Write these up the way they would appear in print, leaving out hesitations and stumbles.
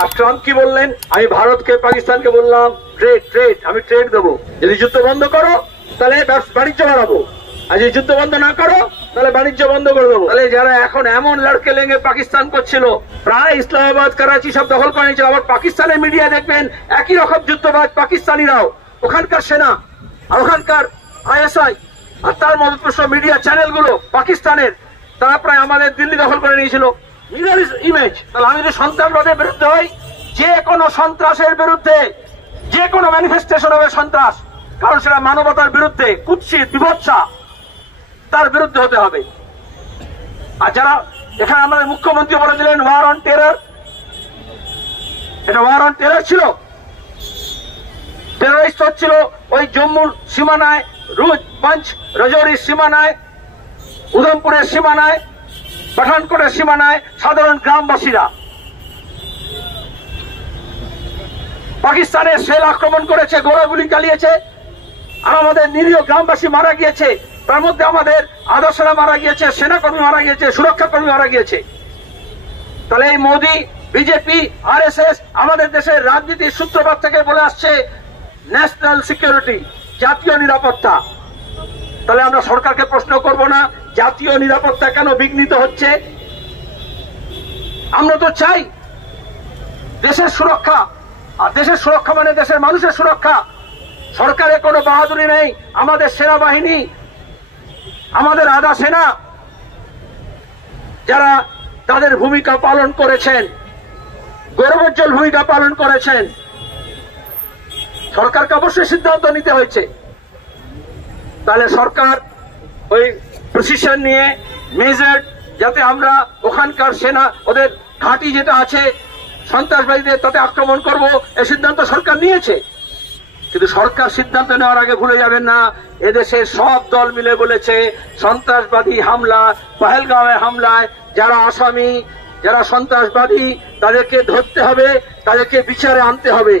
আর Trump কি বললেন? আমি ভারতকে পাকিস্তানকে বললাম ট্রেড আমি ট্রেড দেবো, যদি যুদ্ধ বন্ধ করো তাহলে বাণিজ্য বাড়াবো, আর যদি যুদ্ধ বন্ধ না করো তাহলে বাণিজ্য বন্ধ করে দেবো। তাহলে যারা এখন এমন লড়কে লেগে পাকিস্তান করছিল, প্রায় ইসলামাবাদ করাচি সব দখল করে নিয়েছিল, আবার পাকিস্তানের মিডিয়া দেখবেন একই রকম যুদ্ধবাজ পাকিস্তানিরাও, ওখানকার সেনা আর ওখানকার ISI আর তার মতো মিডিয়া চ্যানেলগুলো পাকিস্তানের, তারা প্রায় আমাদের দিল্লি দখল করে নিয়েছিল। Mirror image. তাহলে আমি যদি সন্ত্রাসবাদের বিরুদ্ধে হই, যে কোনো সন্ত্রাসের বিরুদ্ধে, যে কোনো ম্যানিফেস্টেশন হবে সন্ত্রাস, কারণ সেটা মানবতার বিরুদ্ধে, কুৎসিত বিভৎসা, তার বিরুদ্ধে হতে হবে। আর যারা এখানে আমাদের মুখ্যমন্ত্রী বলে দিলেন ওয়ার অন টেরর, এটা ওয়ার অন টেরর ছিল। টেররিস্ট হচ্ছিল ওই জম্মুর সীমানায়, পাঞ্চ রাজৌরির সীমানায়, উধমপুরের সীমানায়, পাঠানকোটের সীমানায় সাধারণ গ্রামবাসীরা। পাকিস্তানের সেল আক্রমণ করেছে, গোলাগুলি চালিয়েছে, আর আমাদের নিরীহ গ্রামবাসী মারা গিয়েছে, তার মধ্যে আমাদের আদর্শরা মারা গিয়েছে, সেনাকর্মী মারা গিয়েছে, সুরক্ষাকর্মী মারা গিয়েছে। তাহলে এই মোদী, বিজেপি, RSS আমাদের দেশের রাজনীতির সূত্রপাত থেকে বলে আসছে ন্যাশনাল সিকিউরিটি, জাতীয় নিরাপত্তা। তাহলে আমরা সরকারকে প্রশ্ন করব না জাতীয় নিরাপত্তা কেন বিঘ্নিত হচ্ছে? আমরা তো চাই দেশের সুরক্ষা, আর দেশের সুরক্ষা মানে দেশের মানুষের সুরক্ষা। সরকারের কোনো বাহাদুরি নেই, আমাদের সেনাবাহিনী, আমাদের আধা সেনা যারা তাদের ভূমিকা পালন করেছেন, গৌরবোজ্জ্বল ভূমিকা পালন করেছেন, সরকারকে অবশ্যই সিদ্ধান্ত নিতে হয়েছে। তাহলে সরকার ওই প্রিসিশন নিয়ে মেজার্ড, যাতে আমরা ওখানকার সেনা, ওদের ঘাঁটি যেটা আছে সন্ত্রাসবাদীদের, তাতে আক্রমণ করব, এই সিদ্ধান্ত সরকার নিয়েছে। কিন্তু সরকার সিদ্ধান্ত নেওয়ার আগে ভুলে যাবেন না, এদেশের সব দল মিলে বলেছে সন্ত্রাসবাদী হামলা, পহেলগাঁওয়ে হামলায় যারা আসামি, যারা সন্ত্রাসবাদী, তাদেরকে ধরতে হবে, তাদেরকে বিচারে আনতে হবে।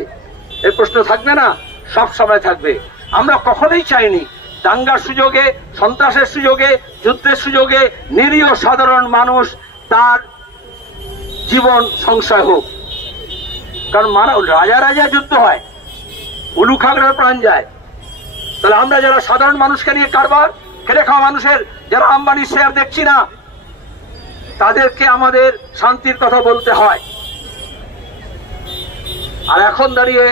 এই প্রশ্ন থাকবে না, সব সময় থাকবে। আমরা কখনোই চাইনি দাঙ্গার সুযোগে, সন্ত্রাসের সুযোগে, যুদ্ধের সুযোগে নিরীহ সাধারণ মানুষ তার জীবন সংশয় হোক। কারণ রাজা রাজা যুদ্ধ হয়, উলু খাগড়ার প্রাণ যায়। তাহলে আমরা যারা সাধারণ মানুষকে নিয়ে কারবার, খেটে খাওয়া মানুষের যারা আম্বানি শেয়ার দেখছি না, তাদেরকে আমাদের শান্তির কথা বলতে হয়। আর এখন দাঁড়িয়ে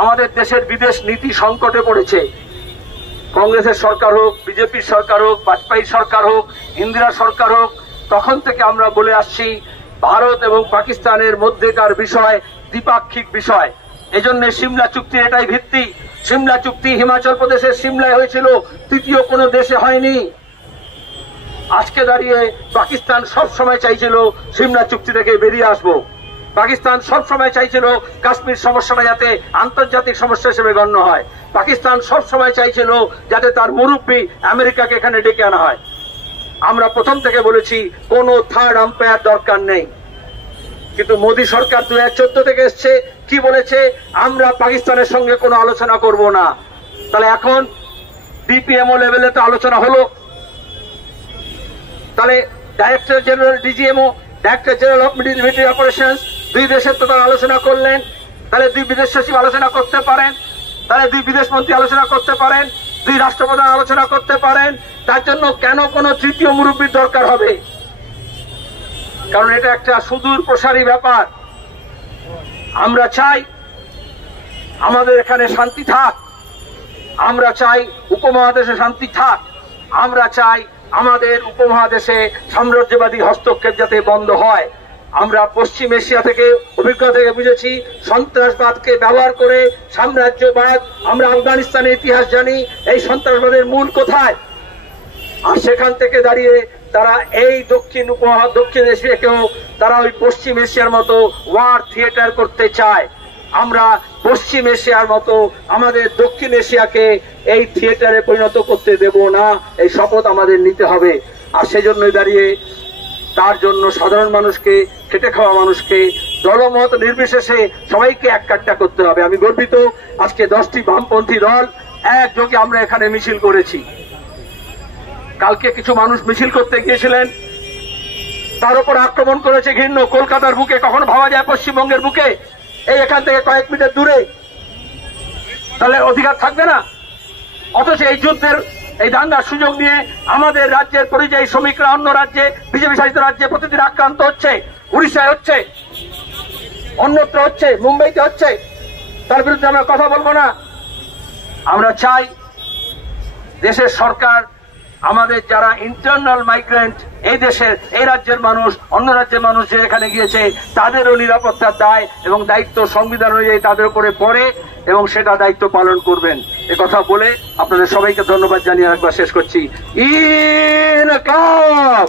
আমাদের দেশের বিদেশ নীতি সংকটে পড়েছে। কংগ্রেসের সরকার হোক, বিজেপির সরকার হোক, বাজপেয়ী সরকার হোক, ইন্দিরা সরকার হোক, তখন থেকে আমরা বলে আসছি ভারত এবং পাকিস্তানের মধ্যেকার বিষয় দ্বিপাক্ষিক বিষয়। এজন্য সিমলা চুক্তির এটাই ভিত্তি। সিমলা চুক্তি হিমাচল প্রদেশের সিমলায় হয়েছিল, তৃতীয় কোনো দেশে হয়নি। আজকে দাঁড়িয়ে পাকিস্তান সব সময় চাইছিল সিমলা চুক্তি থেকে বেরিয়ে আসবো। পাকিস্তান সব সময় চাইছিল কাশ্মীর সমস্যাটা যাতে আন্তর্জাতিক সমস্যা হিসেবে গণ্য হয়। পাকিস্তান সব সময় চাইছিল যাতে তার মুরব্বী আমেরিকাকে এখানে ডেকে আনা হয়। আমরা প্রথম থেকে বলেছি কোনো থার্ড আম্পায়ার দরকার নেই। কিন্তু মোদী সরকার 2014 থেকে এসছে, কি বলেছে? আমরা পাকিস্তানের সঙ্গে কোনো আলোচনা করব না। তাহলে এখন DPMO লেভেলে তো আলোচনা হলো, তাহলে director general DGMO, director general of military operations, দুই দেশের তো তারা আলোচনা করলেন। তাহলে দুই বিদেশ সচিব আলোচনা করতে পারেন, তাহলে দুই বিদেশ মন্ত্রী আলোচনা করতে পারেন, দুই রাষ্ট্রপ্রধান আলোচনা করতে পারেন। তার জন্য কেন কোনো তৃতীয় মুরব্বীর দরকার হবে? কারণ এটা একটা সুদূর প্রসারী ব্যাপার। আমরা চাই আমাদের এখানে শান্তি থাক, আমরা চাই উপমহাদেশে শান্তি থাক, আমরা চাই আমাদের উপমহাদেশে সাম্রাজ্যবাদী হস্তক্ষেপ যাতে বন্ধ হয়। আমরা পশ্চিম এশিয়া থেকে অভিজ্ঞতা থেকে বুঝেছি সন্ত্রাসবাদকে ব্যবহার করে সাম্রাজ্যবাদ, আমরা আফগানিস্তানের ইতিহাস জানি, এই সন্ত্রাসবাদের মূল কোথায়। আর সেখান থেকে দাঁড়িয়ে তারা এই দক্ষিণ এশিয়াকেও তারা ওই পশ্চিম এশিয়ার মতো ওয়ার থিয়েটার করতে চায়। আমরা পশ্চিম এশিয়ার মতো আমাদের দক্ষিণ এশিয়াকে এই থিয়েটারে পরিণত করতে দেব না, এই শপথ আমাদের নিতে হবে। আর সেজন্যই দাঁড়িয়ে তার জন্য সাধারণ মানুষকে, খেটে খাওয়া মানুষকে, দলমত নির্বিশেষে সবাইকে এক কাট্টা করতে হবে। আমি গর্বিত আজকে 10টি বামপন্থী দল একযোগে আমরা এখানে মিছিল করেছি। কালকে কিছু মানুষ মিছিল করতে গিয়েছিলেন তার উপর আক্রমণ করেছে ঘৃণ্য কলকাতার বুকে, কখনো ভাবা যায় পশ্চিমবঙ্গের বুকে, এই এখান থেকে কয়েক মিটার দূরে, তাহলে অধিকার থাকবে না? অথচ এই যুদ্ধের এই দাঙ্গার সুযোগ নিয়ে আমাদের রাজ্যের পরিযায়ী শ্রমিকরা অন্য রাজ্যে, বিজেপি শাসিত রাজ্যে প্রতিদিন আক্রান্ত হচ্ছে, উড়িষ্যায় হচ্ছে, অন্যত্র হচ্ছে, মুম্বাইতে হচ্ছে। তার বিরুদ্ধে আমরা কথা বলবো না। আমরা চাই দেশের সরকার আমাদের যারা ইন্টারনাল মাইগ্রেন্ট, এই দেশের এই রাজ্যের মানুষ, অন্য রাজ্যের মানুষ যে এখানে গিয়েছে, তাদেরও নিরাপত্তার দায় এবং দায়িত্ব সংবিধান অনুযায়ী তাদের উপরে পড়ে এবং সেটা দায়িত্ব পালন করবেন। এ কথা বলে আপনাদের সবাইকে ধন্যবাদ জানিয়ে একবার শেষ করছি। ইনকলাব।